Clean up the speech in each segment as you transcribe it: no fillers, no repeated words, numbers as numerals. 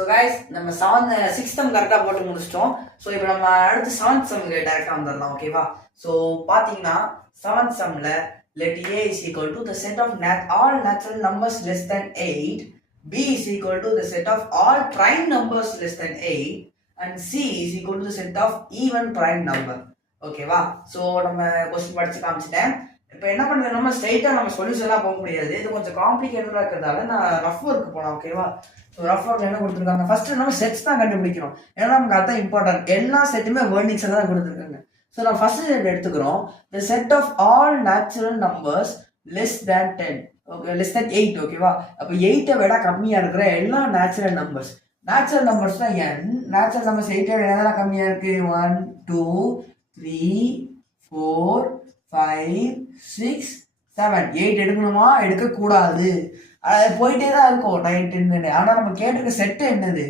So guys நம்ம sixth some கரெக்டாக போட்டு முடிச்சிட்டோம். ஸோ இப்போ நம்ம அடுத்து செவன்த் சம்க்கு டேரெக்டாக வந்துடலாம். ஓகேவா? ஸோ பார்த்தீங்கன்னா செவன்த் சம்மில் let a is equal to the set of all natural numbers less than 8, b is equal to the set of all prime numbers less than 8, and c is equal to the set of even prime number. ஓகேவா? So நம்ம question படிச்சு காமிச்சிட்டேன். இப்போ என்ன பண்ணுறது, நம்ம ஸ்ட்ரைட்டாக நம்ம சொல்யூஷன்லாம் போக முடியாது. இது கொஞ்சம் காம்ப்ளிகேட்டடாக இருக்கிறதால நான் ரஃப் ஒர்க் போனேன். ஓகேவா? ஸோ ரஃப் ஒர்க்கில் என்ன கொடுத்துருக்காங்க, ஃபர்ஸ்ட் நம்ம செட்ஸ் தான் கண்டுபிடிக்கிறோம். ஏன்னா நமக்கு அதான் இம்பார்ட்டன்ட். எல்லா செட்டுமே வேர்டிங்ஸை தான் கொடுத்துருக்காங்க. ஸோ நம்ம ஃபர்ஸ்ட் செட் எடுத்துக்கிறோம். the set of all natural numbers less than 10, okay, less than 8. ஓகேவா? அப்போ 8 விட கம்மியாக இருக்கிற எல்லா நேச்சுரல் நம்பர்ஸ். நேச்சுரல் நம்பர்ஸ் தான் n. நேச்சுரல் நம்பர்ஸ் 8 விட எதெல்லாம் கம்மியாக இருக்கு? 1 2 3 4 5 6 7. 8 எடுக்கணுமா? எடுக்கக்கூடாது. அது போயிட்டே தான் இருக்கும் 9 10. ஆனால் நம்ம கேட்டிருக்க செட்டு என்னது?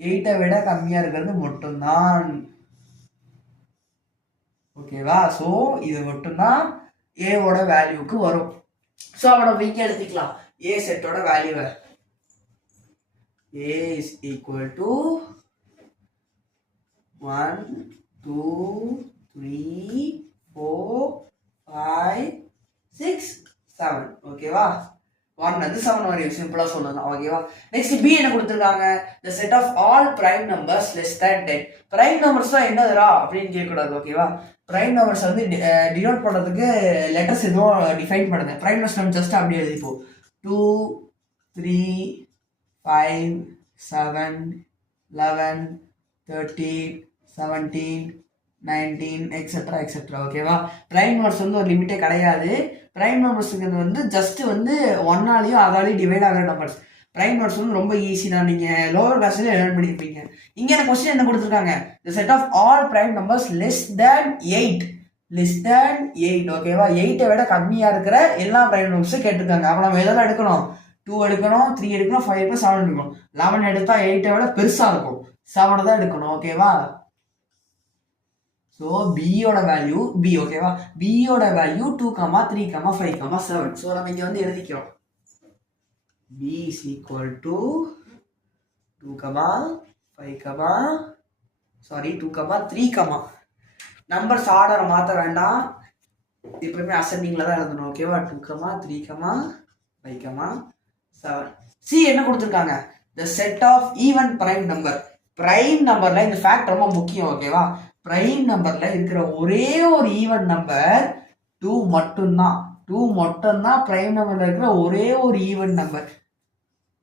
8 விட கம்மியாக இருக்கிறது மட்டும்தான். ஓகேவா? ஸோ இது மட்டும்தான் ஏவோட வேல்யூக்கு வரும். ஸோ அவனை இங்கே எடுத்துக்கலாம். ஏ செட்டோட வேல்யூவை ஏ இஸ் ஈக்குவல் டு 1 2 3 4 5 6 7. ஓகேவா? 1 வந்து 7 வரையும் சிம்பிளா சொல்லலாம். ஓகேவா? நெக்ஸ்ட் பி என்ன கொடுத்துருக்காங்க? the set of all prime numbers less than 10. prime numbers தான் என்னதுரா அப்படின்னு கேட்கக்கூடாது. ஓகேவா? prime numbers வந்து டினோட் பண்ணுறதுக்கு லெட்டர்ஸ் எதுவும் டிஃபைன் பண்ணுங்க. prime numbers நம்ம ஜஸ்ட் அப்படியே எழுதிப்போம். 2 3 5 7 11 13 17 19 எக்ஸெட்ரா எக்ஸெட்ரா. ஓகேவா? பிரைம் நம்பர்ஸ் வந்து ஒரு லிமிட்டே கிடையாது. பிரைம் நம்பர்ஸுக்கு வந்து ஜஸ்ட் வந்து ஒன்னாலையும் அதாலையும் டிவைட் ஆகிற நம்பர்ஸ். பிரைம் நம்பர்ஸ் வந்து ரொம்ப ஈஸி தான். நீங்கள் லோவர் கிளாஸ்லேயே லேர்ன் பண்ணியிருப்பீங்க. இங்கே என்ன கொஸ்டின் என்ன கொடுத்துருக்காங்க? the set of all prime numbers less than 8. less than 8. ஓகேவா? 8 விட கம்மியாக இருக்கிற எல்லா பிரைம் நம்பர்ஸும் கேட்டிருக்காங்க. அப்போ நம்ம எதெல்லாம் எடுக்கணும்? 2 எடுக்கணும், 3 எடுக்கணும், 5 எடுக்கணும், 7 எடுக்கணும். 11 எடுத்தால் 8 விட பெருசாக இருக்கும். 7 தான் எடுக்கணும். ஓகேவா? ஸோ பியோட வேல்யூ பி. ஓகேவா? பியோட வேல்யூ 2 3 5 7. ஸோ நம்ம இங்கே வந்து எழுதிக்கிறோம். B is equal to 2 3 numbers ஆர்டரை மாற்ற வேண்டாம். எப்பவுமே அசெண்டிங்கில் தான் எழுதணும். ஓகேவா? 2 3 5 7. சி என்ன கொடுத்துருக்காங்க? the set of even prime number. prime நம்பர்ல இந்த ஃபேக்ட் ரொம்ப முக்கியம். ஓகேவா? பிரைம் நம்பர்ல இருக்கிற ஒரே ஒரு ஈவன் நம்பர் 2 மட்டும்தான். 2 மட்டும்தான் பிரைம் நம்பர்ல இருக்கிற ஒரே ஒரு even number.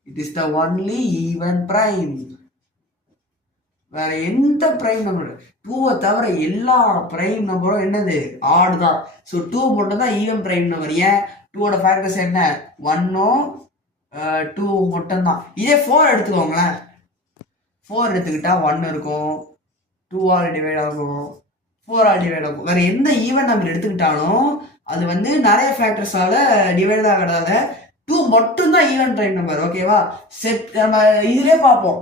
It is the only even prime. வேற எந்த பிரைம் நம்பர் 2 தவிர எல்லா பிரைம் நம்பரும் என்னது? ஆட் தான். ஸோ 2 மட்டும் தான் ஈவன் பிரைம் நம்பர். ஏன்? 2ஓட ஃபேக்டர்ஸ் என்ன? 1 2 மட்டும்தான். இதே 4 எடுத்துக்கோங்களேன். 4 எடுத்துக்கிட்டா 1 இருக்கும், 2 ஆல் டிவைட் ஆகும், 4 ஆல் டிவைட் ஆகும். வேற எந்த ஈவன் நம்பர் எடுத்துக்கிட்டாலும் அது வந்து நிறைய ஃபேக்டர்ஸால டிவைட் ஆகிறதால 2 மட்டும்தான் ஈவன் பிரைம் நம்பர். ஓகேவா? செட் நம்ம இதுலேயே பார்ப்போம்.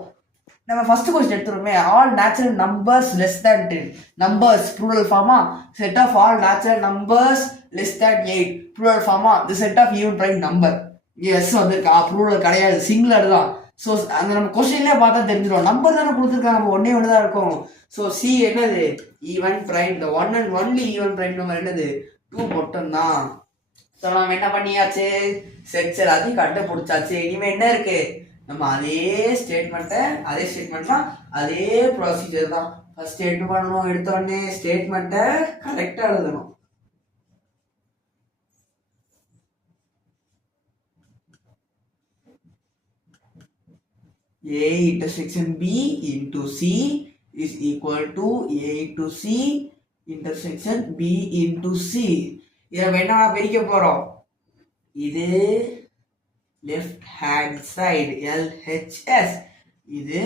நம்ம ஃபர்ஸ்ட் கொஸ்டின் எடுத்துருமே, all natural numbers less than 10. Numbers plural ஃபார்மா? Set of all natural numbers less than 8 plural ஃபார்மா? The set of even prime number. S வந்து ப்ளூரல் கிடையாது, சிங்குலர் தான். ஸோ அந்த நம்ம கொஸ்டின்லேயே பார்த்தா தெரிஞ்சிடும். நம்பர் தானே கொடுத்துருக்காங்க, நம்ம ஒன்னே ஒன்று தான் இருக்கும். ஸோ சி என்னது? Even prime. இந்த one and only even prime number என்னது? 2 மட்டும்தான். ஸோ நம்ம என்ன பண்ணியாச்சு? செட்ஸ் எல்லாத்தையும் கண்டுபிடிச்சாச்சு. இனிமேல் என்ன இருக்கு? நம்ம அதே ஸ்டேட்மெண்ட்லாம் அதே ப்ரொசீஜர் தான். ஃபர்ஸ்ட் என்ன பண்ணணும்? எடுத்தோடனே ஸ்டேட்மெண்ட்டை கரெக்டாக எழுதணும். A intersection B into C is equal to A into C intersection B into C. இதை என்ன பிரிக்க போறோம்? இது லெஃப்ட் ஹேண்ட் சைடு LHS, இது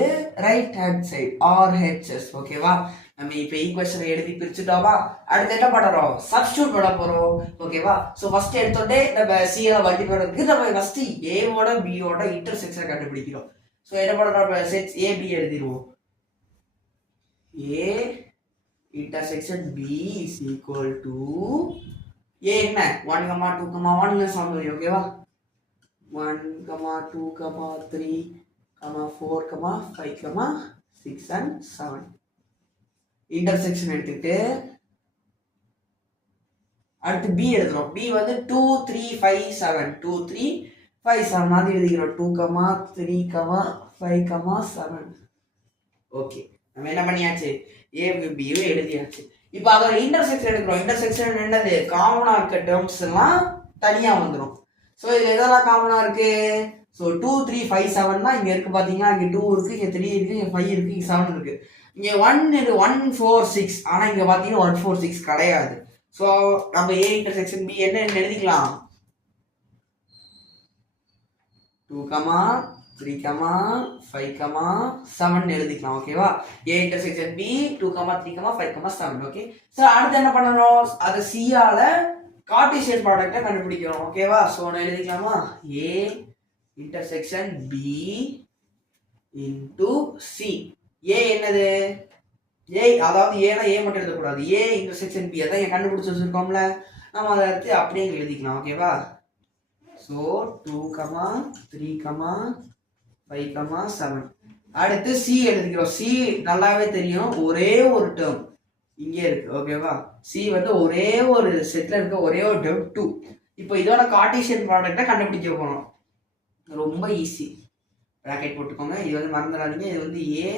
ரைட் ஹேண்ட் சைடு RHS. ஓகேவா? நம்ம இப்போ ஈக்குவேஷனை எழுதி பிரிச்சுட்டோமா? அடுத்து என்ன பண்ணுறோம்? சப்ஸ்டியூட் பண்ண போறோம். ஓகேவா? ஸோ ஃபர்ஸ்ட் எடுத்தோடனே நம்ம சியை வட்டி போடுறதுக்கு நம்ம ஃபர்ஸ்ட் ஏவோட பியோட இன்டர்செக்ஷனை கண்டுபிடிக்கிறோம். ஸோ என்ன பண்ணுறோம்? செட்ஸ் ஏபி எழுதிடுவோம். A intersection B is equal to A என்ன? 1 2 1 சாமி. ஓகேவா? 1 2 3 4, 5, 6 and 7. இன்டர்செக்ஷன் எடுத்துக்கிட்டு அடுத்து பி எழுதுறோம். பி வந்து 2, 3, 5, 7. 2, 3, 5, 7 மாதிரி எழுதிக்கிறோம். 2, 3, 5, 7. ஓகே, நம்ம என்ன பண்ணியாச்சு, ஏவும் பியும் எழுதியாச்சு. இப்போ அதோட இன்டர்செக்ஷன் எடுக்கிறோம். இன்டர்செக்ஷன் என்னது, காமனா இருக்க டேர்ம்ஸ் எல்லாம் தனியா வந்துடும். ஸோ இது எதெல்லாம் காமனா இருக்கு, ஸோ 2, 3, 5, 7 தான் இங்க இருக்கு. பாத்தீங்கன்னா இங்க 2 இருக்கு, இங்க 3 இருக்கு, இங்க 5 இருக்கு, இங்க 7 இருக்கு. இங்க 1, 4, 6. ஆனா இங்க பாத்தீங்கன்னா 1, 4, 6 கிடையாது. ஸோ நம்ம ஏ இன்டர்செக்ஷன் பி என்ன எழுதிக்கலாம், 2, 3, 5, 7 எழுதிக்கலாம். ஓகேவா, A intersection B 2, 3, 5, 7. Okay, so அடுத்து என்ன பண்ணணும், அது சியால கார்ட்டீசியன் ப்ராடக்ட்டை கண்டுபிடிக்கிறோம். ஓகேவா, ஸோ நான் எழுதிக்கலாமா, A intersection B into C. A என்னது, ஏ அதாவது ஏன்னா ஏ மட்டும் எழுதக்கூடாது, ஏ இன்டர்செக்ஷன் பி அதான் ஏன் கண்டுபிடிச்சு வச்சிருக்கோம்ல, நம்ம அதை எடுத்து அப்படியே எழுதிக்கலாம். ஓகேவா, ஸோ 2, 3, 5, 7. அடுத்து சி எழுதிக்கிறோம். சி நல்லாவே தெரியும், ஒரே ஒரு டேர்ம் இங்கே இருக்கு. ஓகேவா, சி வந்து ஒரே ஒரு செட்ல இருக்க ஒரே ஒரு டேர்ம் 2. இப்போ இதோட கார்ட்டீசியன் ப்ராடக்ட்டை கண்டுபிடிக்க போறோம். ரொம்ப ஈஸி, பிராக்கெட் போட்டுக்கோங்க. இது வந்து மறந்துடாதீங்க, இது வந்து ஏ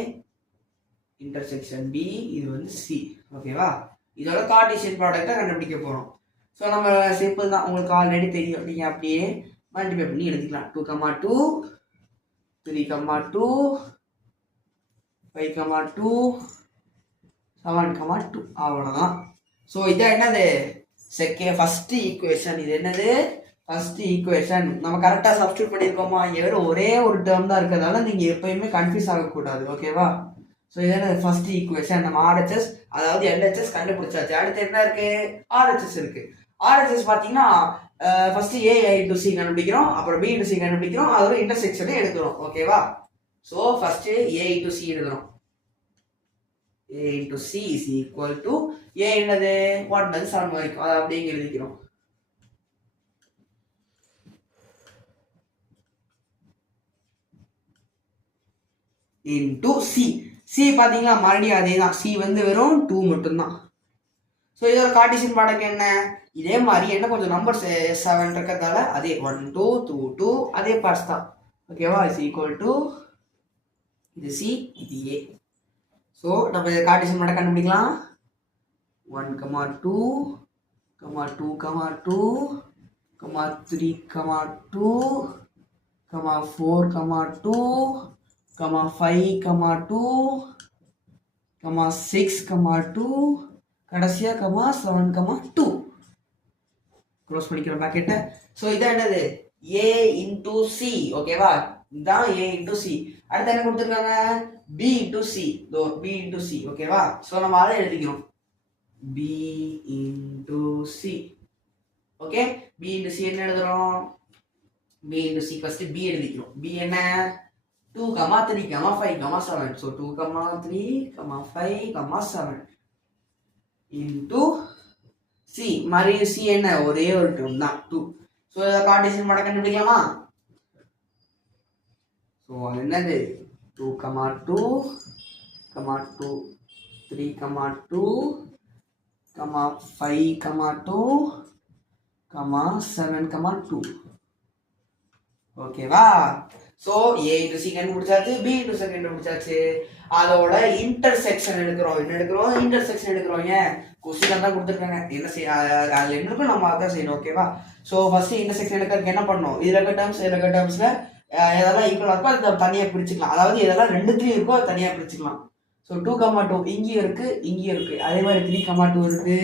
இன்டர்செக்ஷன் பி, இது வந்து சி. ஓகேவா, இதோட கார்ட்டீசியன் ப்ராடக்ட்டை கண்டுபிடிக்க போறோம். ஸோ நம்ம சிம்பிள் தான், உங்களுக்கு ஆல்ரெடி தெரியும். நீங்கள் அப்படியே மல்டிப்ளை பண்ணி எழுதிக்கலாம். 2, 2, 3, 2, 5, 2, 7, 2. அவ்வளோதான். ஸோ இதான் என்னது, ஃபர்ஸ்ட் ஈக்குவேஷன். இது என்னது, ஃபர்ஸ்ட் ஈக்குவேஷன். நம்ம கரெக்டாக சப்ஸ்டியூட் பண்ணியிருக்கோமா, இங்கே ஒரே ஒரு டேர்ம் தான் இருக்கிறதால நீங்கள் எப்பயுமே கன்ஃபியூஸ் ஆகக்கூடாது. ஓகேவா, ஸோ இது என்ன ஃபர்ஸ்ட் ஈக்குவேஷன். நம்ம ஆர்ஹெச்எஸ் அதாவது எல்ஹெச்எஸ் கண்டுபிடிச்சாச்சு. அடுத்து என்ன இருக்கு, ஆர்ஹெச்எஸ் இருக்கு. ஆர்ஹெச்எஸ் பார்த்தீங்கன்னா ஃபர்ஸ்ட் ஏ இன்டு சி கண்டுபிடிக்கிறோம், அப்புறம் பி இன்டு சி கண்டுபிடிக்கிறோம், அதோட இன்டர்செக்ஷனே எடுக்கிறோம். ஓகேவா, ஸோ ஃபர்ஸ்ட் ஏ இன்டு சி எழுதுறோம். A into C is equal to A என்னது 1 7 வரைக்கும், அதை அப்படியே எழுதிக்கிறோம். into C. C பாத்தீங்களா மறுபடியும் அதே தான், C வந்து வெறும் 2 மட்டும்தான். ஸோ இதோட கார்ட்டீசியன் ப்ராடக்ட் என்ன, இதே மாதிரி என்ன கொஞ்சம் நம்பர் 7 இருக்கிறதால அதே 1, 2, 2, 2 அதே பார்ட்ஸ் தான். ஓகேவா, இஸ் ஈக்குவல் டு இது C, இது A. ஸோ நம்ம இதை கார்ட்டீசியன் ப்ராடக்ட் கண்டுபிடிக்கலாம். 1, 2, 2, 2, 3, 2, 4, 2, 5, 2, 6, 2, கடைசியா 7, 2. க்ளோஸ் பண்ணிக்கிறோம் பாக்கெட்டை. ஸோ இதான் என்னது, A into C. ஓகேவா, இதுதான் A into C. அடுத்து என்ன கொடுத்துருக்காங்க, B into C. B into C. ஓகேவா, ஸோ நம்ம அதை எழுதிக்கிறோம், B into C. Okay, B into C என்ன எழுதுறோம், B into C first B எழுதிக்கிறோம். B என்ன 2, 3, 5, 7. So 2, 3, 5, 7 into C. மாதிரி C என்ன ஒரே ஒரு டேர்ம் தான் 2. ஸோ இதை கார்ட்டீசியன் ப்ராடக்ட் கண்டுபிடிக்கலாமா. ஸோ அது என்னது 2, 2, 2, 3, 2, 5, 2, 7, 2. ஓகேவா, ஸோ A into C கண்டுபிடிச்சாச்சு, B into C கண்டுபிடிச்சாச்சு. அதோட இன்டர்செக்ஷன் எடுக்கிறோம். என்ன எடுக்கிறோம், இன்டர்செக்ஷன் எடுக்கிறோம். ஏன் கொஸ்டின் தான் கொடுத்துருக்காங்க, என்ன செய்ய அதில் என்ன இருக்கும் நம்ம அதான் செய்யணும். ஓகேவா, ஸோ ஃபர்ஸ்ட் இன்டர்செக்ஷன் எடுக்கிறதுக்கு என்ன பண்ணணும், இதில் இருக்க டேர்ம்ஸில் எதெல்லாம் ஈக்குவலாக இருக்கோ அதை தனியாக பிரிச்சுக்கலாம். அதாவது இதெல்லாம் ரெண்டுத்துலையும் இருக்கோ அதை தனியாக பிரிச்சுக்கலாம். ஸோ 2, 2 இங்கேயும் இருக்கு, இங்கேயும் இருக்கு. அதே மாதிரி 3, 2 இருக்கு.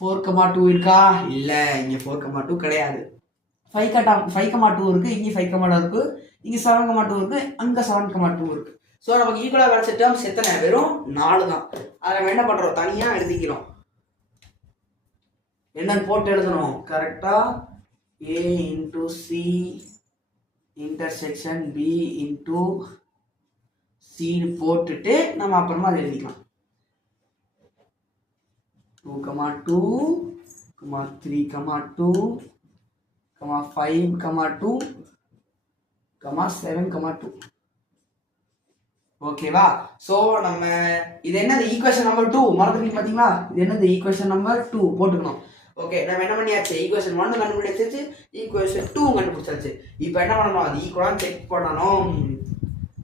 4, 2 இருக்கா, இல்லை இங்கே 4, 2 கிடையாது. 5, 2 இருக்கு, இங்கே 5, 2 இருக்கு, இங்கே 7, 2 இருக்கு, அங்கே 7, 2 இருக்கு. ஸோ நமக்கு ஈக்குவலாக கிடைச்ச டேர்ம்ஸ் எத்தனை, வெறும் 4 தான். அதை நம்ம என்ன பண்றோம், தனியாக எழுதிக்கிறோம். என்னன்னு போட்டு எழுதணும் கரெக்டா, A into C intersection B into C போட்டுட்டு நம்ம அப்புறமா அதை எழுதிக்கலாம். 2, 2, 3, 2, 5, 2, 7, 2. ஓகேவா? ஸோ நம்ம இது என்னது ஈக்குவேஷன் நம்பர் 2 மறந்துட்டீங்க பார்த்தீங்களா? இது என்னது ஈக்குவேஷன் நம்பர் 2 போட்டுக்கணும். ஓகே, நம்ம என்ன பண்ணியாச்சு, ஈக்குவேஷன் 1 கண்டுபிடிச்சாச்சு, ஈக்குவேஷன் 2 கண்டுபிடிச்சாச்சு. இப்போ என்ன பண்ணணும், அது ஈக்குவலாக செக் பண்ணணும்.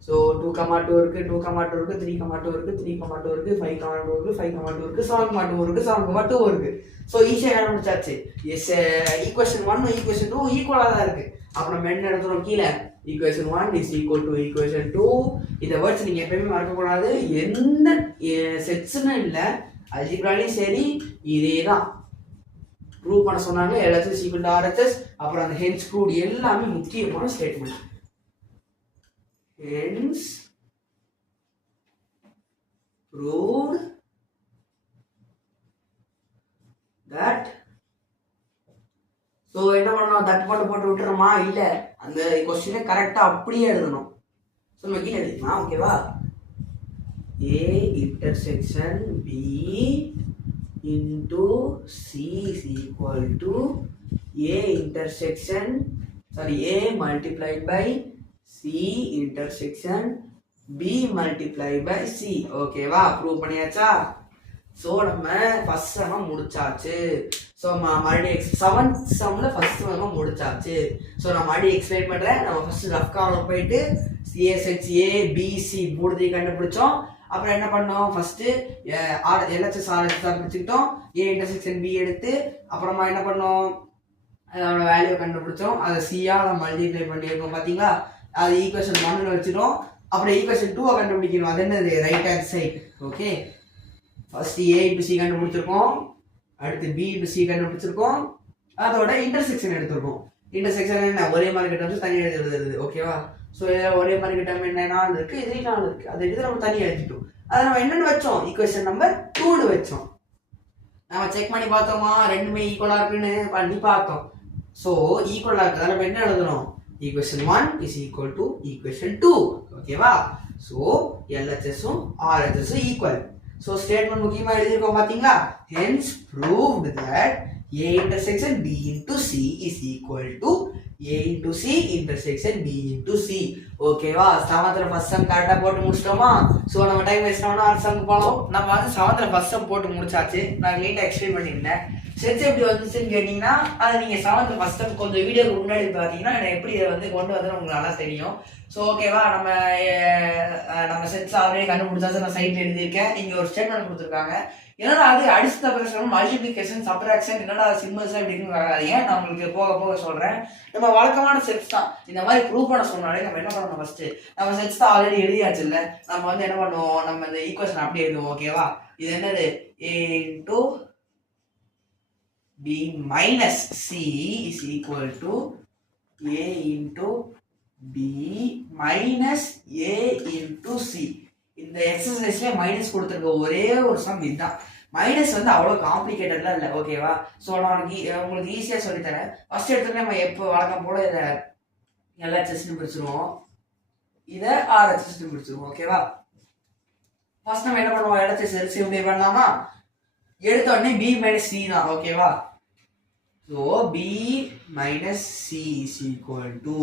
ஸோ 2,2 இருக்கு, 2,2 இருக்கு, 3,2 இருக்கு, 3,2 இருக்கு, 5,2 இருக்கு, 5,2 இருக்கு, 7,2 இருக்கு, 7,2 இருக்கு. ஸோ ஈஸியாக கண்டுபிடிச்சாச்சு. எஸ், ஈக்குவேஷன் 1 ஈக்குவேஷன் 2 ஈக்குவலாக தான் இருக்கு. அப்புறம் நம்ம என்ன எடுத்துறோம் கீழே, equation 1 is equal to equation 2. இந்த வேர்ட்ஸ் நீங்கள் எப்பயுமே மறக்கக்கூடாது. எந்த செட்ஸ்ன்னு இல்லை, அல்ஜிப்ராலையும் சரி இதே தான் ப்ரூவ் பண்ண சொன்னாங்க. LHS ஈக்குவல் டு RHS, அப்புறம் அந்த ஹென்ஸ் ப்ரூவ்ட் எல்லாமே முக்கியமான statement. Hence proved that. So என்ன பண்ணணும், தட் போட்டு விட்டுறோமா? இல்லை, அந்த கொஸ்டினை கரெக்டாக அப்படியே எழுதணும். ஸோ நம்ம கீழே எழுதிக்கலாம். ஓகேவா? A intersection B into C is equal to A intersection A multiplied by C intersection B multiplied by C. ஓகேவா? ப்ரூவ் பண்ணியாச்சா? ஸோ நம்ம ஃபர்ஸ்ட் செம்ம முடிச்சாச்சு. ஸோ மறுபடியும் 7th செம்மில் ஃபர்ஸ்ட் செம்ம முடிச்சாச்சு. ஸோ நான் மறுபடியும் எக்ஸ்பிளைன் பண்ணுறேன். நம்ம ஃபர்ஸ்ட் ரஃப் காலம் போயிட்டு CSH ABC மூணுத்தையும் கண்டுபிடிச்சோம். அப்புறம் என்ன பண்ணோம், first LHS RHS பிடிச்சிக்கிட்டோம். A intersection B எடுத்து அப்புறமா என்ன பண்ணோம், அதோட வேல்யூ கண்டுபிடிச்சோம். அதை சியாக மல்டிப்ளை பண்ணியிருக்கோம். பார்த்தீங்களா? அது ஈக்குவேஷன் 1 வச்சுட்டோம். அப்புறம் ஈக்குவேஷன் 2 கண்டுபிடிக்கணும். அது என்னது, right hand side. Okay, first A into C கண்டுபிடிச்சிருக்கோம், அடுத்து B இன்டு C கண்டுபிடிச்சிருக்கோம், அதோட இன்டர்செக்ஷன் எடுத்திருக்கோம். இன்டர்செக்ஷன் என்ன, ஒரே மாதிரி கிட்ட தனியாக எழுதுறது. ஓகேவா? ஸோ ஒரே மாதிரி கிட்ட என்ன 4 இருக்கு, இது 4 இருக்கு, அதை எடுத்து நம்ம தனியாக எழுதிட்டோம். அதை நம்ம என்னென்னு வச்சோம், ஈக்குவேஷன் நம்பர் 2 வச்சோம். நம்ம செக் பண்ணி பார்த்தோமா, ரெண்டுமே ஈக்குவலாக இருக்குன்னு பண்ணி பார்த்தோம். ஸோ ஈக்குவலாக இருக்குது, நம்ம என்ன எழுதணும், equation 1 is equal to equation 2. ஓகேவா? ஸோ LHSம் RHSம் ஈக்குவல். ஸோ ஸ்டேட்மெண்ட் முக்கியமாக எழுதியிருக்கோம் பார்த்தீங்களா? hence proved that A intersection B into C is equal to A into C intersection B into C. ஓகேவா? 7th ஃபர்ஸ்ட் சம் கரெக்டாக போட்டு முடிச்சிட்டோமா? ஸோ நம்ம டைம் வேஸ்ட் பண்ணோம்னா அடுத்த சம்க்கு போகலாம். நம்ம வந்து 7th ஃபர்ஸ்ட் சம் போட்டு முடிச்சாச்சு. நான் நீட்டாக எக்ஸ்பிளைன் பண்ணியிருந்தேன். செட்ஸ் எப்படி வந்துச்சுன்னு கேட்டிங்கன்னா, அதை நீங்கள் 7th ஃபர்ஸ்ட் சம் கொஞ்சம் வீடியோக்கு முன்னாடி பார்த்தீங்கன்னா எனக்கு எப்படி இதை வந்து கொண்டு வந்து உங்களுக்கு நல்லா தெரியும். ஸோ ஓகேவா? நம்ம செட்ஸ் ஆல்ரெடி கண்டுபிடிச்சாச்சு. நான் சைட்டில் எழுதியிருக்கேன். இங்கே ஒரு ஸ்டேட்மெண்ட் கொடுத்துருக்காங்க. என்னடா அது அடிஷனல் ஆபரேஷன், மல்டிப்ளிகேஷன், சப்ட்ராக்ஷன், என்னடா சிம்பிள்ஸ் இப்படின்னு வராதீங்க. நான் உங்களுக்கு போக போக சொல்கிறேன். நம்ம வழக்கமான செட்ஸ் தான். இந்த மாதிரி ப்ரூவ் பண்ண சொன்னாலே நம்ம என்ன பண்ணணும், ஃபர்ஸ்ட்டு நம்ம செட்ஸ் தான் ஆல்ரெடி எழுதியாச்சு இல்லை, நம்ம வந்து என்ன பண்ணுவோம், நம்ம இந்த ஈக்குவேஷன் அப்படியே எழுதுவோம். ஓகேவா? இது என்னது, A into B minus C is equal to A into B minus A into C. இந்த எக்ஸசைஸ்ல மைனஸ் கொடுத்துருக்க ஒரே ஒரு சம் இதுதான். மைனஸ் வந்து அவ்வளோ காம்ப்ளிகேட்டட்லாம் இல்லை. ஓகேவா? ஸோ நான் உங்களுக்கு ஈஸியாக சொல்லித்தரேன். ஃபர்ஸ்ட் எடுத்துகிட்டு நம்ம எப்போ வழக்கம் போல இதை LHSன்னு பிடிச்சிருவோம், இதை RHSன்னு பிடிச்சிருவோம். ஓகேவா? ஃபர்ஸ்ட் நம்ம என்ன பண்ணுவோம், LHS சிம்பிளை பண்ணலாமா? எடுத்த உடனே B minus C தான். ஓகேவா? So B minus C is equal to,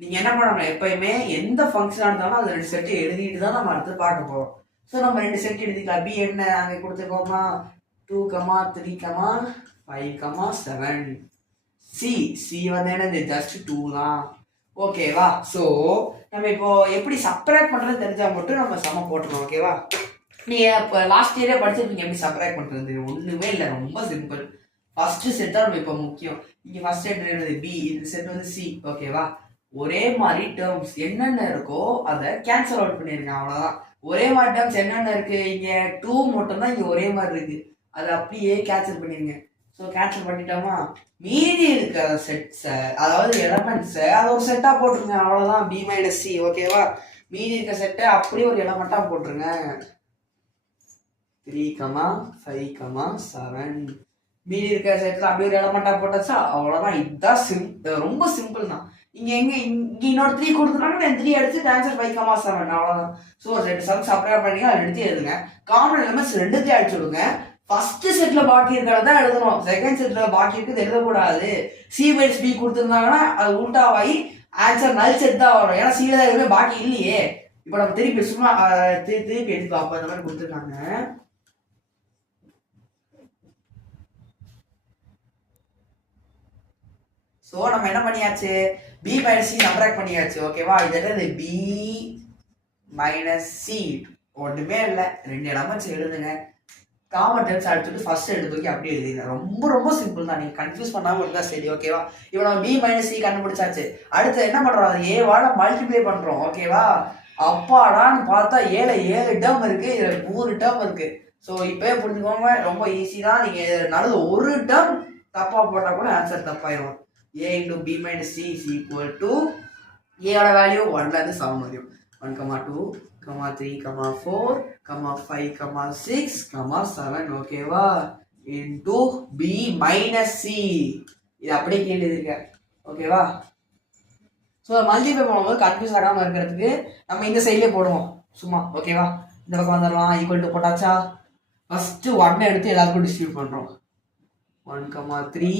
நீங்கள் என்ன பண்ணணும், எப்பயுமே எந்த ஃபங்க்ஷனாக இருந்தாலும் அது 2 செட்டு எழுதிட்டு தான் நம்ம அடுத்து பார்க்க போகிறோம். ஸோ நம்ம 2 செட் எழுதிக்கலாம். B என்ன அங்கே கொடுத்துருக்கோமா, 2, 3, 5, 7. C வந்து என்னது, ஜஸ்ட் 2 தான். ஓகேவா? ஸோ நம்ம இப்போ எப்படி சப்ராக்ட் பண்ணுறது தெரிஞ்சால் மட்டும் நம்ம சம போட்டுருவோம். ஓகேவா? நீங்கள் இப்போ லாஸ்ட் இயரே படிச்சிருப்பீங்க எப்படி சப்ராக்ட் பண்ணுறது. ஒன்றுமே இல்லை, ரொம்ப சிம்பிள். ஃபர்ஸ்ட் செட் தான் நம்ம இப்போ முக்கியம். இங்கே ஃபர்ஸ்ட் செட் என்னது B, இந்த செட் வந்து C. ஓகேவா? ஒரே மாதிரி டேர்ம்ஸ் என்னென்ன இருக்கோ அதை கேன்சல் அவுட் பண்ணிருங்க, அவ்வளோதான். ஒரே மாதிரி டேர்ம்ஸ் என்னென்ன இருக்கு, இங்கே 2 மட்டும் தான் இங்கே ஒரே மாதிரி இருக்கு, அதை அப்படியே கேன்சல் பண்ணிருங்க. ஸோ கேன்சல் பண்ணிட்டோமா, மீதி இருக்க செட்ஸை, அதாவது எலமெண்ட்ஸை அதை ஒரு செட்டாக போட்டுருங்க, அவ்வளோதான். B minus C. ஓகேவா? மீதி இருக்க செட்டை அப்படியே ஒரு எலமெண்ட்டாக போட்டுருங்க. 3, 5, 7. மீதி இருக்க செட்டில் அப்படியே ஒரு எலமெண்ட்டாக போட்டாச்சா, அவ்வளோதான். இதுதான் ரொம்ப சிம்பிள் தான். இங்கே இன்னொரு 3 கொடுத்துனாங்க, நான் 3 அடிச்சு ஆன்சர் 5, 7. அவ்வளோதான். ஸோ 2 சம்ஸ் சப்ராக்ட் பண்ணீங்க, அதை எடுத்து எழுதுங்க. காமன் எலிமெண்ட்ஸ் 2த்தையும் அடிச்சு விடுங்க. ஃபர்ஸ்ட் செட்ல பாக்கி இருக்கிறத தான் எழுதணும், செகண்ட் செட்ல பாக்கி இருக்கிறது எழுதக்கூடாது. C minus B கொடுத்துருந்தாங்கன்னா அது உல்டாவாகி ஆன்சர் நல் செட் தான் வரும். ஏன்னா Cல தான் எதுவுமே பாக்கி இல்லையே. இப்போ நம்ம திருப்பி சும்மா திருப்பி எடுத்து பார்ப்போம். அந்த மாதிரி கொடுத்துருக்காங்க. ஸோ நம்ம என்ன பண்ணியாச்சு, பி மைனஸ் சி சப்ராக்ட் பண்ணியாச்சு. ஓகேவா, இது பி மைனஸ் சி ஒன்றுமே இல்லை, 2 எலமெண்ட்ஸ் எழுதுங்க. காமன் டெர்ம்ஸ் எடுத்துட்டு ஃபர்ஸ்ட் எடுத்து அப்படியே எழுதிங்க. ரொம்ப ரொம்ப சிம்பிள் தான், நீங்கள் கன்ஃபியூஸ் பண்ணாமல் இருந்தா சரி. ஓகேவா, இப்போ நம்ம பி மைனஸ் சி கண்டுபிடிச்சாச்சு. அடுத்து என்ன பண்ணுறோம், அது ஏவால மல்டிப்ளை பண்ணுறோம். ஓகேவா, அப்பாடான்னு பார்த்தா 7 டேர்ம் இருக்கு, இதில் 3 டேர்ம் இருக்கு. ஸோ இப்போயே புரிஞ்சுக்கோங்க, ரொம்ப ஈஸி தான். நீங்கள் நடுவில் ஒரு டேர்ம் தப்பாக போட்டால் கூட answer தப்பாயிடும். a into b minus c is equal to a ஓட வேல்யூ 1ல இருந்து 7 வரையும் 1, 2, 3, 4, 5, 6, 7. ஓகேவா, into b minus c இது அப்படியே கீழே எழுதிருக்க. ஓகேவா, ஸோ மல்டிப்ளை பண்ணும்போது கன்ஃபியூஸ் ஆகாமல் இருக்கிறதுக்கு நம்ம இந்த சைட்லேயே போடுவோம் சும்மா. ஓகேவா, இந்த பக்கம் வந்துடலாம். ஈக்குவல் டு போட்டாச்சா, ஃபர்ஸ்ட் 1 எடுத்து எல்லாருக்கும் டிஸ்ட்ரிபியூட் பண்ணுறோம். 1, 3,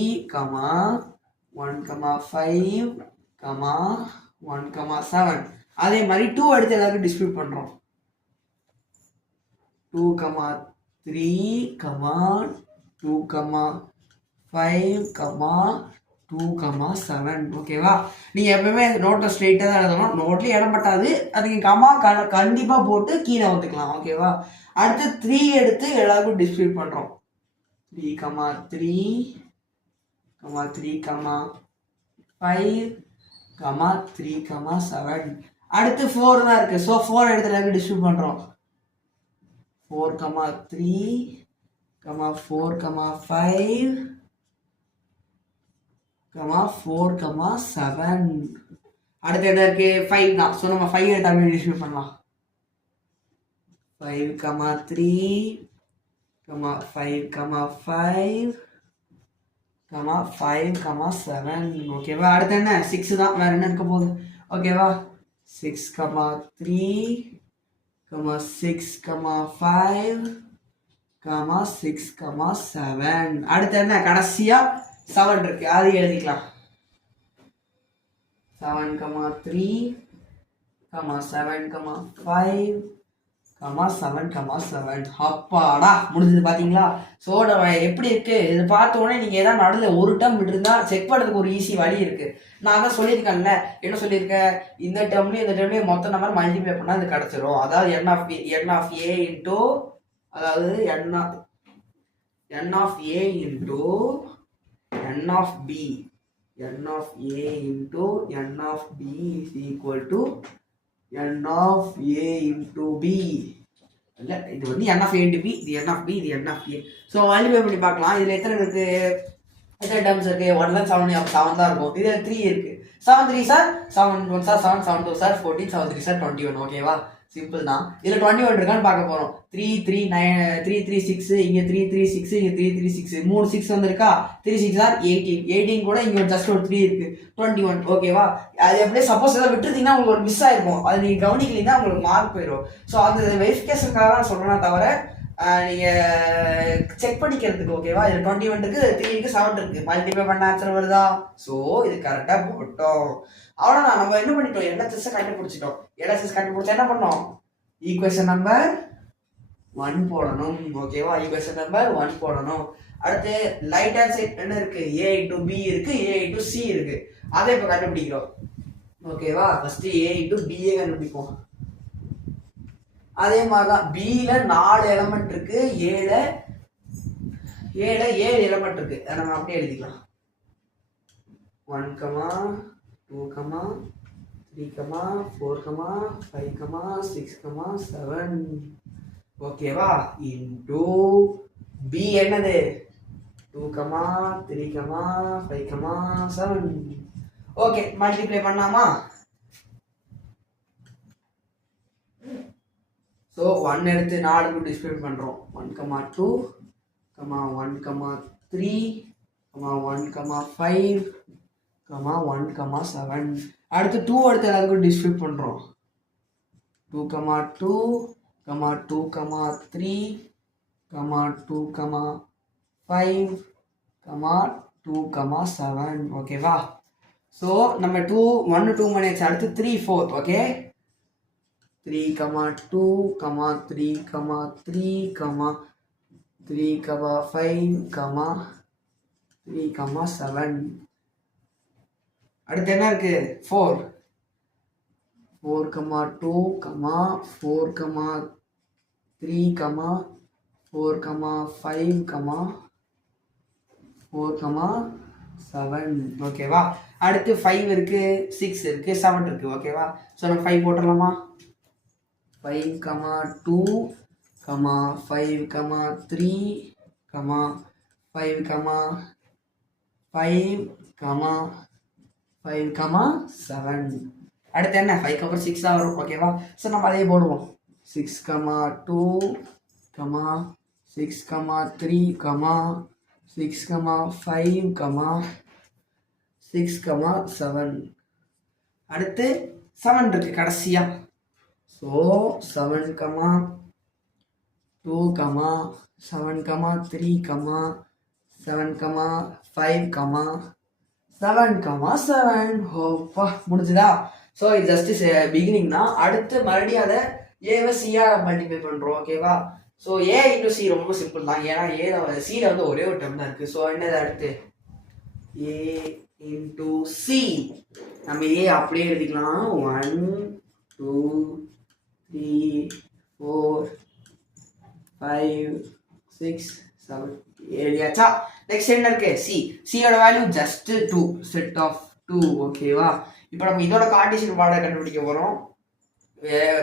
1, 5, 1, 7. அதே மாதிரி 2 எடுத்து எல்லாருக்கும் டிஸ்ட்ரிபியூட் பண்றோம். 2, 3, 2, 5, 2, 7. ஓகேவா, நீங்க எப்பவுமே நோட்டை ஸ்ட்ரெயிட்டா தான் எழுதணும். நோட்லயும் இடம் பட்டாது, அதுக்கு கமா கண்டிப்பா போட்டு கீழே வந்துக்கலாம். ஓகேவா, அடுத்து 3 எடுத்து எல்லாருக்கும் டிஸ்ட்ரிபியூட் பண்றோம். 3, 3, 5, 3, 7. அடுத்து 4 தான் இருக்கு. ஸோ 4 எடுத்து எல்லாருக்கும் டிஸ்ட்ரிபியூட் பண்றோம். 4, 3, 4, 5, 4, 7. அடுத்து என்ன இருக்கு, 5 தான். ஸோ நம்ம 5 எடுத்து அப்படியே டிஸ்ட்ரிபியூட் பண்ணலாம். 5, 3, 5, 5, 7. ஓகேவா, அடுத்து என்ன 6 தான், வேற என்ன இருக்க போகுது. ஓகேவா, 6, 3, 6, 5, 6, 7. அடுத்து என்ன, கடைசியா 7 இருக்கு, அது எழுதிக்கலாம். 7, 3, 7, 5, 7. அப்பாடா முடிஞ்சது பாத்தீங்களா. ஸோ நம்ம எப்படி இருக்கு இது பார்த்த உடனே நீங்க ஏதாவது நடுவில் ஒரு டேர்ம் விட்டுருந்தா செக் பண்ணுறதுக்கு ஒரு ஈஸி வழி இருக்கு. நான் தான் சொல்லியிருக்கேன்ல, என்ன சொல்லியிருக்கேன், இந்த டேர்ம்லயும் மொத்த நம்பர் மல்டிப்ளை பண்ணா அது கிடைச்சிரும். அதாவது n of a இன்டூ, அதாவது n of a into n of b, n of a into n of b is equal to n of a into b. இல்ல, இது வந்து n of a into b, இது n of b, இது n of a. So multiply பண்ணி பார்க்கலாம். இதுல எத்தனை இருக்கு, எத்தனை டேர்ம்ஸ் இருக்கு, 1 தான் 7 தான் இருக்கும். இதுல 3 இருக்கு. 7 3 சார் 7 1 சார் 7 7 2 சார் 14 7 3 சார் 21. ஓகேவா, சிம்பிள் தான். இதுல 21 இருக்கான்னு பார்க்க போறோம். 3 3 9 3 3 6, இங்க 3 3 6, இங்க 3 3 6, 3 6 வந்திருக்கா. 3 6 ஆர் 18 கூட இங்க ஜஸ்ட் ஒரு 3 இருக்கு, 21. ஓகேவா, அது எப்படியே சப்போஸ் ஏதாவது விட்டுருந்தீங்கன்னா உங்களுக்கு ஒரு மிஸ் ஆயிருக்கும், அது நீங்க கவனிக்கலீங்கன்னா உங்களுக்கு மார்க் போயிடும். ஸோ அந்த வெரிஃபிகேஷனுக்காக தான் சொல்றேன்னா தவிர நீங்க செக் பண்ணிக்கிறதுக்கு. ஓகேவா, இது 21 இருக்கு, 3 இருக்கு, 7 இருக்கு, மல்டிப்ளை பண்ண ஆன்சர் வருதா. ஸோ இது கரெக்டா போட்டோம். அவ்வளோதான், நம்ம என்ன பண்ணிட்டோம், LHS கண்டுபிடிச்சிட்டோம். LHS கண்டுபிடிச்சா என்ன பண்ணோம், ஈக்குவேஷன் நம்பர் 1 போடணும். ஓகேவா, ஈக்குவேஷன் நம்பர் 1 போடணும். அடுத்து ரைட் ஹேண்ட் சைட் என்ன இருக்கு, a into b இருக்கு, a into c இருக்கு, அதை இப்போ கண்டுபிடிக்கிறோம். ஓகேவா, ஃபர்ஸ்ட் a into b கண்டுபிடிப்போம். அதே மாதிரிதான் பில 4 எலமெண்ட் இருக்கு, ஏல 7 எலமெண்ட் இருக்கு, நம்ம அப்படியே எழுதிக்கலாம். 1, 2, 3, 4, 5, 6, 7. ஓகேவா, இன்டூ பி என்னது 2, 3, 5, 7. Okay, multiply பண்ணாமா. ஸோ 1 எடுத்து 4க்கு டிஸ்ட்ரிபியூட் பண்ணுறோம். 1, 2, 1, 3, 1, 5, 1, 7. அடுத்து 2 எடுத்து எல்லாருக்கும் டிஸ்ட்ரிபியூட் பண்ணுறோம். 2, 2, 2, 3, 2, 5, 2, 7. ஓகேவா, ஸோ நம்ம 1 2 மணி அடுத்து 3 4. ஓகே, 3, 2, 3, 3, 3, 5, 3, 7. அடுத்து என்ன இருக்கு? 4, 2, 4, 3, 4, 5, 4, 7. ஓகேவா? அடுத்து 5 இருக்கு, 6 இருக்கு, 7 இருக்கு. ஓகேவா? ஸோ நம்ம 5 போட்டுடலாமா? 5, 2, 5, 3, 5, 5, 7. அடுத்து என்ன? 5 அப்புறம் 6 தான் வரும். ஓகேவா? ஸோ நம்ம அதே போடுவோம். 6, 2, 6, 3, 6, 5, 6, 7. அடுத்து 7 இருக்கு கடைசியா. ஸோ 7, 2, 7, 3, 7, 5, 7, 7. ஓப்பா முடிஞ்சுதா? ஸோ இது ஜஸ்ட் பிகினிங் தான். அடுத்து மறுபடியும் அதை ஏவை சிஆர் மல்டிப்ளை பண்ணுறோம். ஓகேவா? ஸோ ஏ இன்டூ சி ரொம்ப சிம்பிள் தான். ஏன்னா சியில் வந்து ஒரே ஒரு டேர்ம் தான் இருக்குது. ஸோ என்னது அடுத்து? A into C. நம்ம ஏ அப்படியே எழுதிக்கலாம். 1, 2, 3, 4, 5, 6, 7. எழுதியாச்சா? நெக்ஸ்ட் என்ன இருக்கு? சி. சியோட வேல்யூ ஜஸ்ட் 2, செட் ஆஃப் 2. ஓகேவா? இப்போ நம்ம இதோட கார்ட்டீசியன் ப்ராடக்ட் கண்டுபிடிக்க போகிறோம்.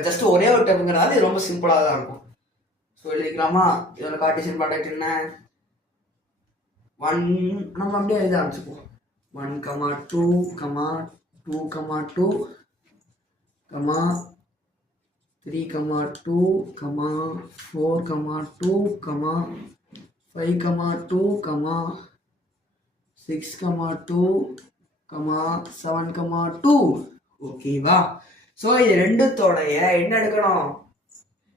ஜஸ்ட் ஒரே ஒரு டேர்ம்ங்கிறதால இது ரொம்ப சிம்பிளாக தான் இருக்கும். ஸோ எழுதிக்கலாமா? இதோட கார்ட்டீசியன் ப்ராடக்ட் என்ன? 1 நம்ம அப்படியே எழுத ஆரம்பிச்சுப்போம். 1, 2, 2, 2, 3, 2, 4, 2, 5, 2, 6, 2, 7, 2. ஓகேவா? ஸோ இது ரெண்டுத்தோடைய என்ன எடுக்கணும்?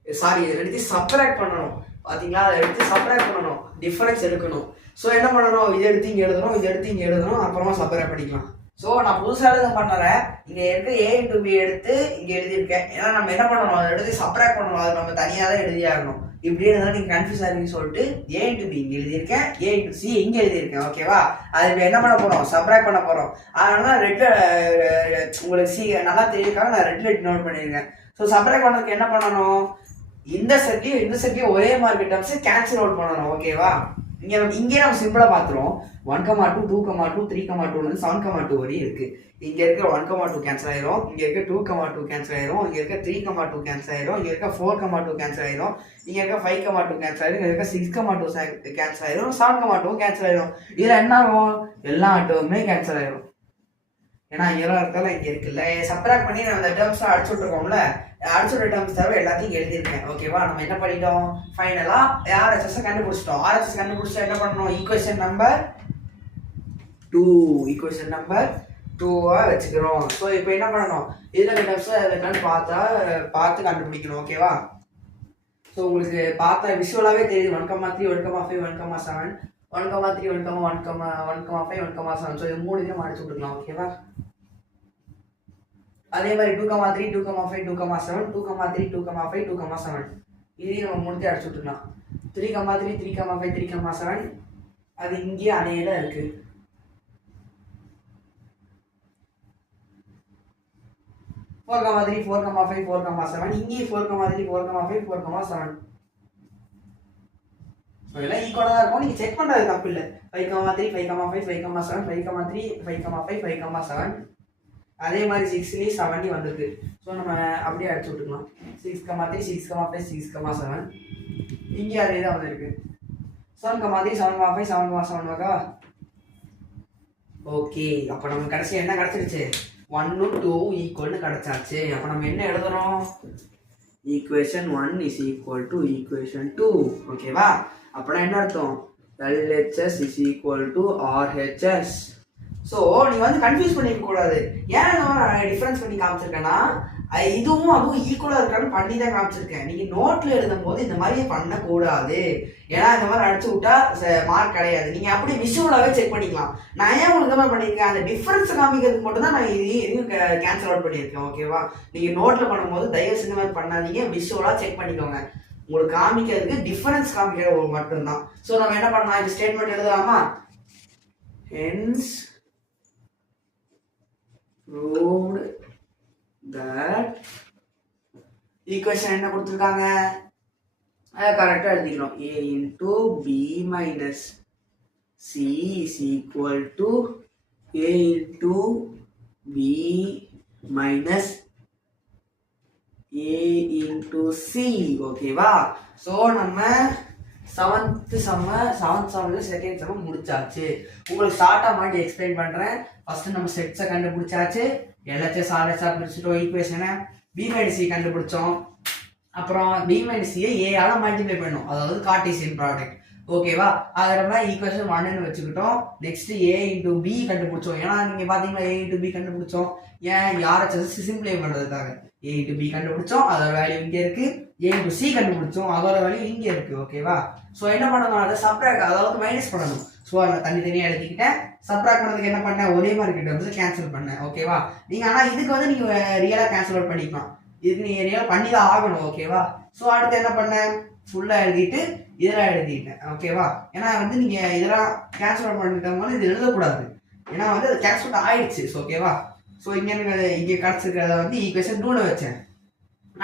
சாரி, இதை எடுத்து சப்ராக்ட் பண்ணணும். பார்த்தீங்களா? அதை எடுத்து சப்ராக்ட் பண்ணணும், டிஃபரன்ஸ் எடுக்கணும். ஸோ என்ன பண்ணணும்? இதை எடுத்து இங்கே எழுதணும், இதை எடுத்து இங்கே எழுதணும், அப்புறமா சப்ராக்ட் பண்ணிக்கலாம். ஸோ நான் புதுசாக எழுத பண்ணுறேன். இங்கே இருக்க ஏ இன்டூ பி எடுத்து இங்கே எழுதியிருக்கேன். ஏன்னா நம்ம என்ன பண்ணணும்? அதை எடுத்து சப்ராக்ட் பண்ணணும். அது நம்ம தனியாக தான் எழுதியாகணும். இப்படி இருந்தாலும் நீங்கள் கன்ஃபியூஸ் ஆகிருக்குன்னு சொல்லிட்டு ஏ இன்டூ பி இங்கே எழுதியிருக்கேன், ஏ இன்டூ சி இங்கே எழுதியிருக்கேன். ஓகேவா? அது இப்போ என்ன பண்ண போகிறோம்? சப்ராக்ட் பண்ண போகிறோம். அதனால தான் ரெட்டில் உங்களுக்கு சி நல்லா தெரியிருக்காங்க, நான் ரெட்டில் நோட் பண்ணியிருக்கேன். ஸோ சப்ராக்ட் பண்ணதுக்கு என்ன பண்ணணும்? இந்த செட்லையும் ஒரே மார்க் டேர்ம்ஸ் கேன்சல் அவுட் பண்ணணும். ஓகேவா? இங்கே நம்ம சிம்பிளாக பார்த்துருவோம். 1, 2, 2, 2, 3, 2 7, 2 வரையும் இருக்கு. இங்கே இருக்க 1, 2 கேன்சல் ஆயிரும், இங்கே இருக்க 2, 2 கேன்சல் ஆயிரும், இங்கே இருக்க 3, 2 கேன்சல் ஆயிரும், இங்கே இருக்க 4, 2 கேன்சல் ஆயிரும், இங்கே இருக்க 5, 2 கேன்சல் ஆயிரும், இங்கே இருக்க 6, 2 கேன்சல் ஆயிரும், 7, 2 கேன்சல் ஆயிரும். இதில் என்ன ஆகும்? எல்லா டேர்முமே கேன்சல் ஆயிரும். ஏன்னா இங்கே இருக்கால இங்கே இருக்குல்ல. சப்ராக்ட் பண்ணி நம்ம அந்த டேர்ம்ஸ் அடிச்சு விட்டுருக்கோம்ல, அடிச்சு விட்ட டேர்ம்ஸ் தவிர எல்லாத்தையும் எழுதியிருக்கேன். ஓகேவா? நம்ம என்ன பண்ணிட்டோம்? ஃபைனலாக ஆர்ஹெச்எஸ் கண்டுபிடிச்சிட்டோம். ஆர்ஹெச்எஸ் கண்டுபிடிச்சா என்ன பண்ணணும்? ஈக்குவேஷன் நம்பர் 2 வச்சுக்கிறோம். ஸோ இப்போ என்ன பண்ணணும்? இதில் டேர்ம்ஸ் இருக்கான்னு பார்த்து கண்டுபிடிக்கணும். ஓகேவா? ஸோ உங்களுக்கு பார்த்தா விஷுவலாகவே தெரியுது. 1, 3, 1, 5, 1, 7, 1, 3, 1, 1, 5, 1, 7. ஸோ இது 3 இதையும் அடிச்சு விட்டுக்கலாம். ஓகேவா? அதே மாதிரி 2, 3, 2, 5, 2, 7, 2, 3, 2, 5, 2, 7. இதையும் நம்ம முடித்து அடிச்சு விட்டுக்கலாம். 3, 3, 3, 5, 3, 7. அது இங்கே அதே தான் இருக்கு. 4, 3, 4, 5, 4, 7. இங்கே 4, 3, 4, 5, 4, 7. எல்லாம் ஈக்குவலாக தான் இருக்கும். நீங்கள் செக் பண்ணுறது தப்பு இல்லை. 5, 3, 5, 5, 5, 7, 5, 3, 5, 5, 5, 7. அதே மாதிரி 6லேயும் 7 வந்துருக்கு. ஸோ நம்ம அப்படியே அடிச்சு விட்டுக்கலாம். 6, 3, 6, 5, 6, 7. இங்கே அதே தான் வந்துருக்கு. 7, 3, 7, 5, 7, 7 வாக்கா. ஓகே, அப்போ நம்ம கடைசி என்ன கிடச்சிருச்சு? 1, 2 ஈக்குவல்னு கிடச்சாச்சு. அப்போ நம்ம என்ன எழுதுறோம்? Equation 1 is equal to equation 2. ஓகேவா? அப்படின்னா என்ன அர்த்தம்? LHS is equal to RHS. So நீங்கள் வந்து கன்ஃபியூஸ் பண்ணிக்க கூடாது. ஏன் நான் டிஃப்ரென்ஸ் பண்ணி காமிச்சிருக்கேன்னா, இதுவும் அதுவும் ஈக்குவலா இருக்கான்னு பண்ணி தான் காமிச்சிருக்கேன். நீங்க நோட்ல எழுதும் போது இந்த மாதிரி பண்ணக்கூடாது. ஏன்னா இந்த மாதிரி அடிச்சு விட்டா மார்க் கிடையாது. நீங்க அப்படியே விஷுவலாவே செக் பண்ணிக்கலாம். நான் ஏன் உங்களுக்கு மாதிரி பண்ணியிருக்கேன், அந்த டிஃபரன்ஸ் காமிக்கிறதுக்கு மட்டும் தான் நான் இதையும் கேன்சல் அவுட் பண்ணியிருக்கேன். ஓகேவா? நீங்க நோட்ல பண்ணும்போது தயவு செஞ்சு மாதிரி பண்ணாதீங்க, விஷுவலா செக் பண்ணிக்கோங்க. உங்களுக்கு காமிக்கிறதுக்கு டிஃபரன்ஸ் காமிக்கிறது மட்டும்தான். ஸோ நம்ம என்ன பண்ணலாம், இந்த ஸ்டேட்மெண்ட் எழுதலாமா? ஹென்ஸ் proved that ஈக்குவேஷன் என்ன கொடுத்துருக்காங்க கரெக்டாக எழுதிக்கணும். a into b minus c is equal to a into b minus a into c. ஓகேவா? ஸோ நம்ம செவன்த் செம்ம செகண்ட் செம்ம முடிச்சாச்சு. உங்களுக்கு ஷார்ட்டா மாதிரி எக்ஸ்பிளைன் பண்றேன். ஃபர்ஸ்ட் நம்ம செட்ஸை கண்டுபிடிச்சாச்சு. LHS RHS பிரிச்சுட்டோம். ஈக்குவேஷனை b மைனஸ் c கண்டுபிடிச்சோம். அப்புறம் b மைனஸ் c ஏஆல மல்டிப்ளை பண்ணோம், அதாவது கார்ட்டீசியன் ப்ராடக்ட். ஓகேவா? அதை நம்ம ஈக்குவேஷன் 1ன்னு வச்சுக்கிட்டோம். நெக்ஸ்ட் a இன்டூ b கண்டுபிடிச்சோம். ஏன்னா நீங்க பாத்தீங்கன்னா a இன்டூ b கண்டுபிடிச்சோம். ஏன் RHS சிம்பிளை பண்றதுக்காக a இன்டூ b கண்டுபிடிச்சோம், அதோட வேல்யூ இங்கே இருக்கு. a இன்டூ c கண்டுபிடிச்சோம், அதோட வேல்யூ இங்கே இருக்கு. ஓகேவா? ஸோ என்ன பண்ணணும், அதை சப்ராக்ட், அதாவது மைனஸ் பண்ணணும். ஸோ அதை தனித்தனியாக எழுதிக்கிட்டேன். சப்ராக்ட் பண்ணதுக்கு என்ன பண்ணேன், ஒரே மார்க்கெட் வந்து கேன்சல் பண்ணேன். ஓகேவா? நீங்கள் ஆனால் இதுக்கு வந்து நீங்கள் ரியலாக கேன்சல் அவுட் பண்ணிக்கலாம். இதுக்கு நீங்கள் ரியலாக பண்ணி தான் ஆகணும். ஓகேவா? ஸோ அடுத்து என்ன பண்ணேன், ஃபுல்லாக எழுதிட்டு இதெல்லாம் எழுதிட்டேன். ஓகேவா? ஏன்னா வந்து நீங்கள் இதெல்லாம் கேன்சல் அவுட் பண்ணிட்டோம்னா இது எழுதக்கூடாது. ஏன்னா வந்து அது கேன்சல் அவுட் ஆயிடுச்சு. ஓகேவா? ஸோ இங்கே கிடச்சிருக்கிறத வந்து ஈக்குவேஷன் 2ல வச்சேன்.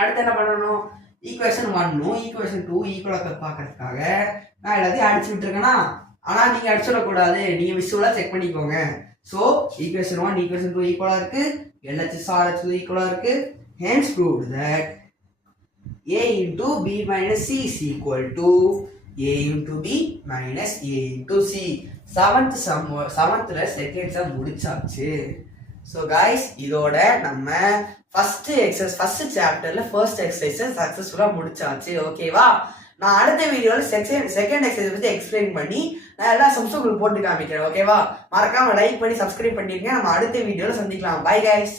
அடுத்து என்ன பண்ணணும், ஈக்குவேஷன் 1ம் ஈக்குவேஷன் 2 ஈக்குவலாக பார்க்கறதுக்காக நான் எல்லாத்தையும் அடிச்சு விட்டுருக்கேன்னா, ஆனால் நீங்கள் அடிச்சிடக்கூடாது, நீங்கள் விஷுவலாக செக் பண்ணிக்கோங்க. ஸோ ஈக்குவேஷன் 1 ஈக்குவேஷன் 2 ஈக்குவலாக இருக்கு, LHS RHS ஈக்குவலாக இருக்கு. Hence proved that a into b minus c is equal to a into b minus a into c. செவன்த்ல செகண்ட் சம் முடிச்சாச்சு. ஸோ கைஸ், இதோட நம்ம ஃபர்ஸ்ட் சாப்டர்ல ஃபர்ஸ்ட் எக்ஸசைஸ் சக்சஸ்ஃபுல்லாக முடிச்சாச்சு. ஓகேவா? நான் அடுத்த வீடியோவில் செகண்ட் எக்ஸசைஸ் பற்றி எக்ஸ்பிளைன் பண்ணி நான் எல்லா சம்ஸும் உங்களுக்கு போட்டு காமிக்கிறேன். ஓகேவா? மறக்காம லைக் பண்ணி சப்ஸ்கிரைப் பண்ணிருங்க. நம்ம அடுத்த வீடியோவில் சந்திக்கலாம். Bye guys.